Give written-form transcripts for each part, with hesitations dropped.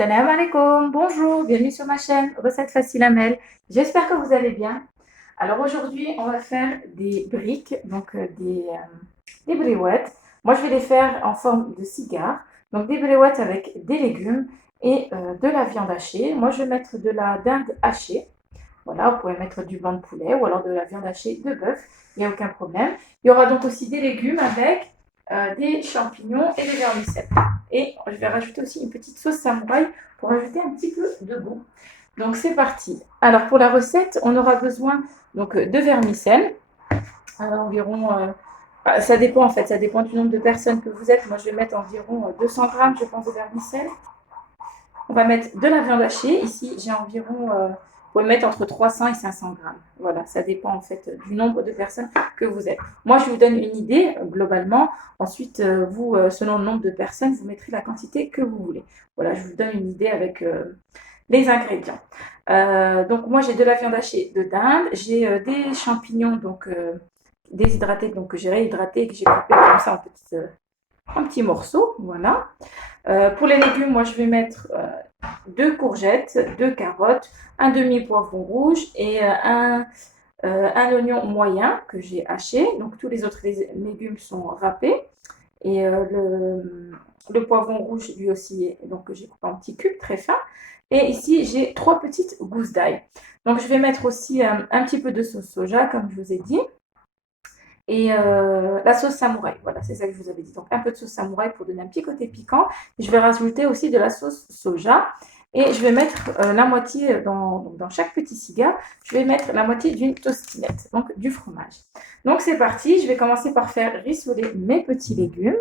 Salam alaikum, bonjour, bienvenue sur ma chaîne Recettes Faciles Amel. J'espère que vous allez bien. Alors aujourd'hui, on va faire des briques, donc des briouettes. Moi, je vais les faire en forme de cigare. Donc des briouettes avec des légumes et de la viande hachée. Moi, je vais mettre de la dinde hachée. Voilà, vous pouvez mettre du blanc de poulet ou alors de la viande hachée de bœuf, il n'y a aucun problème. Il y aura donc aussi des légumes avec des champignons et des vermicelles. Et je vais rajouter aussi une petite sauce samouraï pour ajouter un petit peu de goût. Donc c'est parti. Alors pour la recette, on aura besoin donc de vermicelles, environ, ça dépend en fait, ça dépend du nombre de personnes que vous êtes. Moi je vais mettre environ 200 grammes, je pense, de vermicelles. On va mettre de la viande hachée. Ici, j'ai environ, vous pouvez mettre entre 300 et 500 grammes. Voilà, ça dépend en fait du nombre de personnes que vous êtes. Moi, je vous donne une idée globalement. Ensuite, vous, selon le nombre de personnes, vous mettrez la quantité que vous voulez. Voilà, je vous donne une idée avec les ingrédients. Donc, moi, j'ai de la viande hachée de dinde. J'ai des champignons donc déshydratés, donc que j'ai réhydratés et que j'ai coupés comme ça en petits morceaux. Voilà. Pour les légumes, moi je vais mettre 2 courgettes, 2 carottes, un demi-poivron rouge et un oignon moyen que j'ai haché. Donc tous les autres légumes sont râpés. Et le poivron rouge lui aussi, donc que j'ai coupé en petits cubes très fins. Et ici, j'ai 3 petites gousses d'ail. Donc je vais mettre aussi un petit peu de sauce soja, comme je vous ai dit. Et la sauce samouraï, voilà, c'est ça que je vous avais dit. Donc un peu de sauce samouraï pour donner un petit côté piquant. Je vais rajouter aussi de la sauce soja. Et je vais mettre la moitié dans chaque petit cigare, je vais mettre la moitié d'une tostinette, donc du fromage. Donc c'est parti, je vais commencer par faire rissoler mes petits légumes.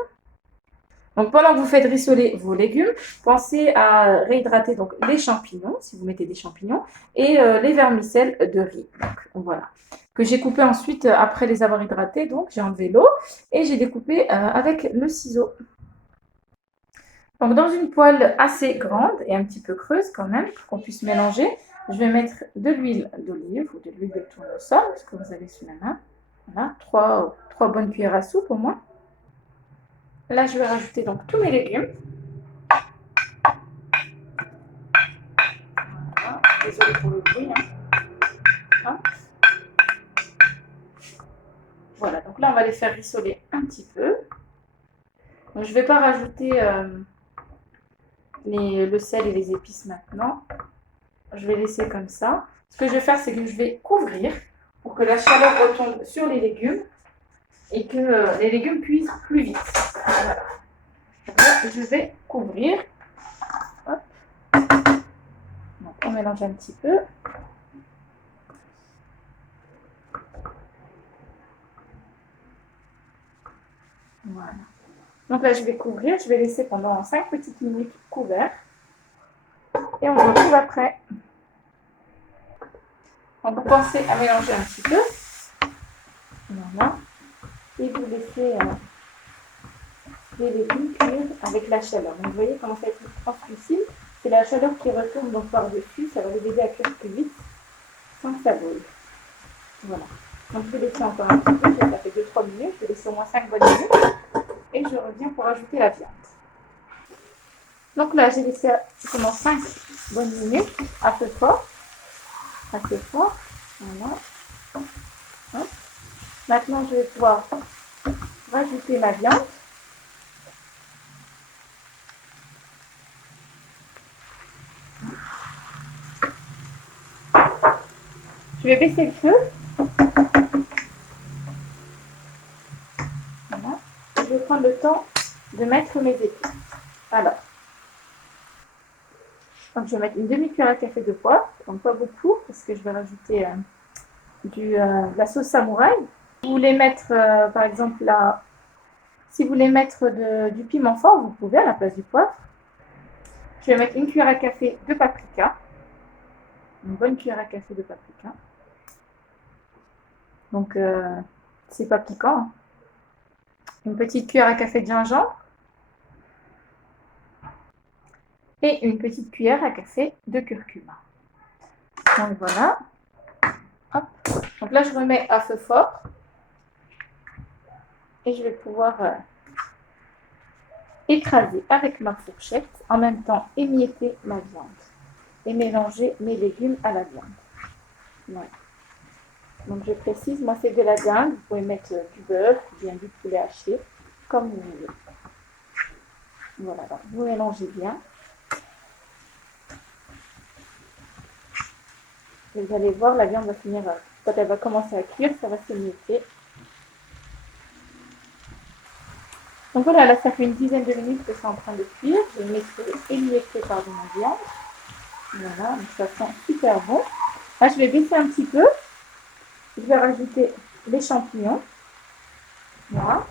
Donc pendant que vous faites rissoler vos légumes, pensez à réhydrater donc les champignons, si vous mettez des champignons, et les vermicelles de riz. Donc voilà. Que j'ai coupé ensuite après les avoir hydratés, donc j'ai enlevé l'eau et j'ai découpé avec le ciseau. Donc dans une poêle assez grande et un petit peu creuse quand même, pour qu'on puisse mélanger, je vais mettre de l'huile d'olive ou de l'huile de tournesol, ce que vous avez sous la main. Voilà, 3 bonnes cuillères à soupe au moins. Là, je vais rajouter donc tous mes légumes. Voilà, désolée pour le bruit. Hein. Voilà, donc là, on va les faire rissoler un petit peu. Donc, je ne vais pas rajouter le sel et les épices maintenant. Je vais laisser comme ça. Ce que je vais faire, c'est que je vais couvrir pour que la chaleur retombe sur les légumes et que les légumes cuisent plus vite. Voilà. Donc là, je vais couvrir. Hop. Donc, on mélange un petit peu. Voilà. Donc là, je vais couvrir. Je vais laisser pendant 5 petites minutes couvert. Et on se retrouve après. Donc, vous pensez à mélanger un petit peu. Voilà. Et vous laissez les légumes cuire avec la chaleur. Donc, vous voyez comment ça va être translucide. C'est la chaleur qui retourne donc par-dessus. Ça va les aider à cuire plus vite sans que ça brûle. Voilà. Donc, je vais laisser encore un petit peu. Ça fait 2-3 minutes. Je vais laisser au moins 5 bonnes minutes. Et je reviens pour ajouter la viande. Donc là, j'ai laissé pendant 5 bonnes minutes à feu fort. Assez fort. Voilà. Hop. Maintenant, je vais pouvoir rajouter ma viande. Je vais baisser le feu. Voilà. Je vais prendre le temps de mettre mes épices. Alors, donc je vais mettre une demi-cuillère à café de poivre, donc pas beaucoup, parce que je vais rajouter de la sauce samouraï. Vous voulez mettre, par exemple, si vous voulez mettre du piment fort, vous pouvez à la place du poivre. Je vais mettre une cuillère à café de paprika, une bonne cuillère à café de paprika. Donc, c'est pas piquant. Hein. Une petite cuillère à café de gingembre. Et une petite cuillère à café de curcuma. Donc voilà. Hop. Donc là, je remets à feu fort. Et je vais pouvoir écraser avec ma fourchette, en même temps émietter ma viande et mélanger mes légumes à la viande. Voilà. Donc je précise, moi c'est de la dinde, vous pouvez mettre du beurre ou bien du poulet haché, comme vous voulez. Voilà, donc vous mélangez bien. Vous allez voir, la viande va finir, quand elle va commencer à cuire, ça va s'émietter. Donc voilà, là ça fait une dizaine de minutes que c'est en train de cuire. Je vais émietter ma viande. Voilà, donc ça sent super bon. Là je vais baisser un petit peu. Je vais rajouter les champignons. Voilà.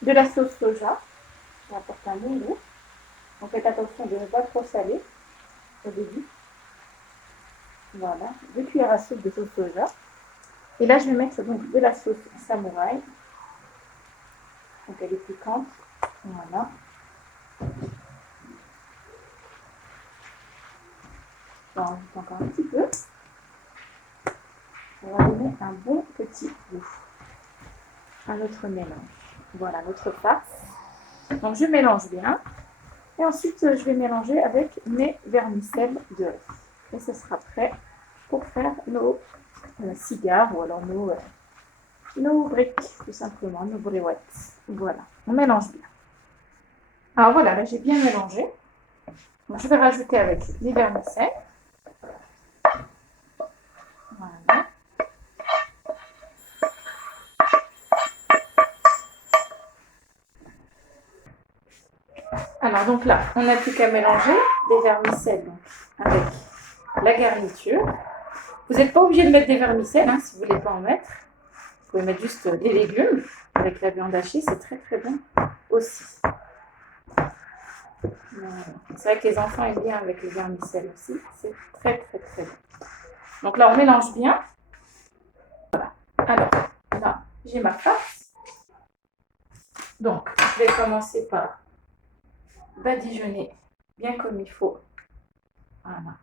De la sauce soja. Ça apporte un bon goût. Donc faites attention de ne pas trop saler au début. Voilà, 2 cuillères à soupe de sauce soja. Et là, je vais mettre donc de la sauce samouraï. Donc elle est piquante. Voilà. J'en rajoute encore un petit peu. On va donner un bon petit goût à notre mélange. Voilà notre farce. Donc je mélange bien. Et ensuite, je vais mélanger avec mes vermicelles d'œuf. Et ce sera prêt pour faire nos cigares ou alors nos briques, tout simplement, nos briouettes. Voilà, on mélange bien. Alors voilà, là j'ai bien mélangé. Donc, je vais rajouter avec les vermicelles. Voilà. Alors donc là, on n'a plus qu'à mélanger les vermicelles donc, avec la garniture. Vous n'êtes pas obligé de mettre des vermicelles hein, si vous ne voulez pas en mettre. Vous pouvez mettre juste des légumes avec la viande hachée, c'est très très bon aussi. C'est vrai que les enfants aiment bien avec les vermicelles aussi, c'est très très très bon. Donc là, on mélange bien. Voilà. Alors, là, j'ai ma farce. Donc, je vais commencer par badigeonner bien comme il faut. Voilà.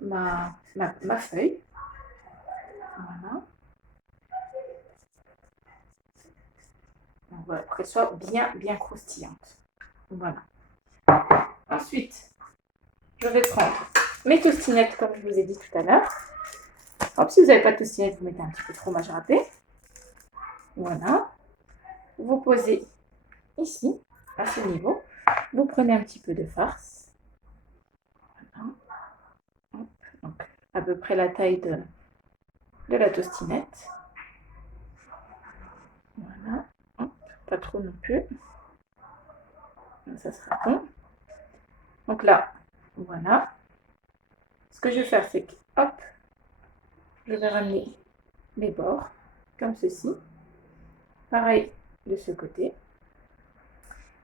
Ma feuille. Voilà. Donc, voilà, pour qu'elle soit bien croustillante. Voilà. Ensuite, je vais prendre mes tostinettes comme je vous ai dit tout à l'heure. Hop, si vous n'avez pas de tostinettes, vous mettez un petit peu de fromage râpé. Voilà. Vous posez ici, à ce niveau. Vous prenez un petit peu de farce. Voilà. Hop, donc, à peu près la taille de la tostinette. Voilà. Hop, pas trop non plus. Ça sera bon. Donc là, voilà. Ce que je vais faire, c'est que, hop, je vais ramener les bords, comme ceci. Pareil de ce côté.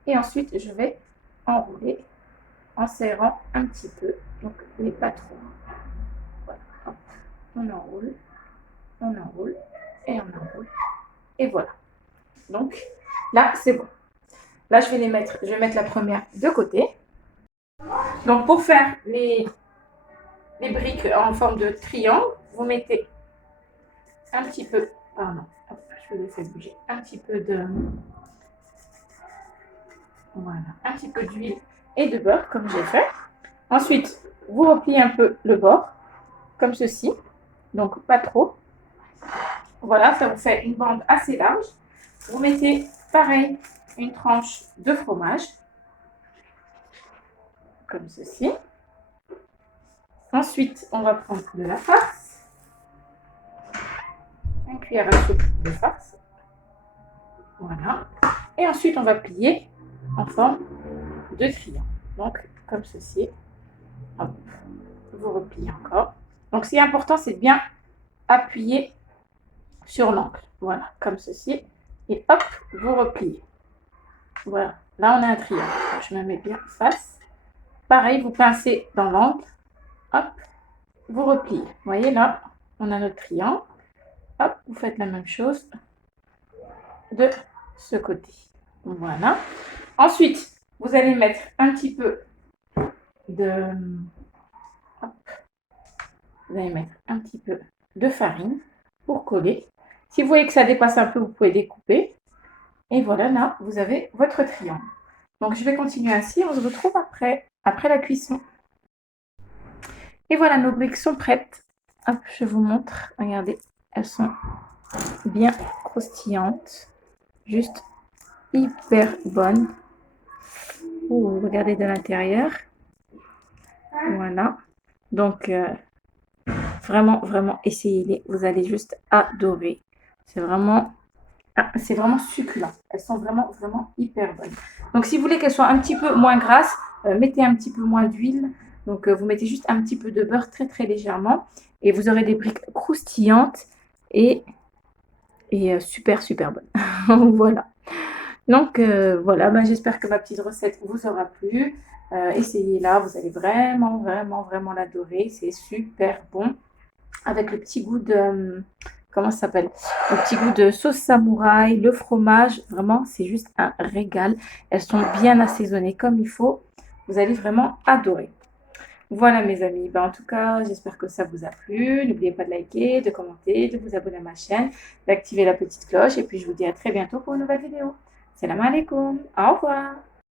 Et ensuite, je vais enrouler en serrant un petit peu, donc mais pas trop. Voilà, hop. On enroule, et on enroule. Et voilà. Donc, là, c'est bon. Là, je vais mettre la première de côté. Donc, pour faire les briques en forme de triangle, vous mettez un petit peu, pardon, hop, je vais laisser bouger, un petit peu de, voilà, un petit peu d'huile et de beurre, comme j'ai fait. Ensuite, vous repliez un peu le bord, comme ceci, donc pas trop. Voilà, ça vous fait une bande assez large. Vous mettez, pareil, une tranche de fromage, comme ceci. Ensuite, on va prendre de la farce, une cuillère à soupe de farce. Voilà. Et ensuite, on va plier en forme de triangle. Donc, comme ceci. Hop. Vous repliez encore. Donc, ce qui est important, c'est de bien appuyer sur l'angle. Voilà, comme ceci. Et hop, vous repliez. Voilà. Là, on a un triangle. Je me mets bien face. Pareil, vous pincez dans l'angle. Hop, vous repliez. Vous voyez, là, on a notre triangle. Hop, vous faites la même chose de ce côté. Voilà. Ensuite, vous allez mettre un petit peu de... Hop. Vous allez mettre un petit peu de farine pour coller. Si vous voyez que ça dépasse un peu, vous pouvez découper. Et voilà, là, vous avez votre triangle. Donc, je vais continuer ainsi. On se retrouve après la cuisson. Et voilà, nos briques sont prêtes. Hop, je vous montre. Regardez, elles sont bien croustillantes. Juste hyper bonnes. Oh, regardez de l'intérieur. Voilà. Donc, vraiment, vraiment, essayez-les. Vous allez juste adorer. C'est vraiment succulent. Elles sont vraiment, vraiment hyper bonnes. Donc, si vous voulez qu'elles soient un petit peu moins grasses, mettez un petit peu moins d'huile. Donc, vous mettez juste un petit peu de beurre très, très légèrement. Et vous aurez des briques croustillantes et super, super bonnes. Voilà. Donc, voilà, ben, j'espère que ma petite recette vous aura plu. Essayez-la, vous allez vraiment, vraiment, vraiment l'adorer. C'est super bon. Avec le petit goût de, comment ça s'appelle? Le petit goût de sauce samouraï, le fromage. Vraiment, c'est juste un régal. Elles sont bien assaisonnées comme il faut. Vous allez vraiment adorer. Voilà mes amis, ben, en tout cas, j'espère que ça vous a plu. N'oubliez pas de liker, de commenter, de vous abonner à ma chaîne, d'activer la petite cloche et puis je vous dis à très bientôt pour une nouvelle vidéo. Salam alaikum, au revoir.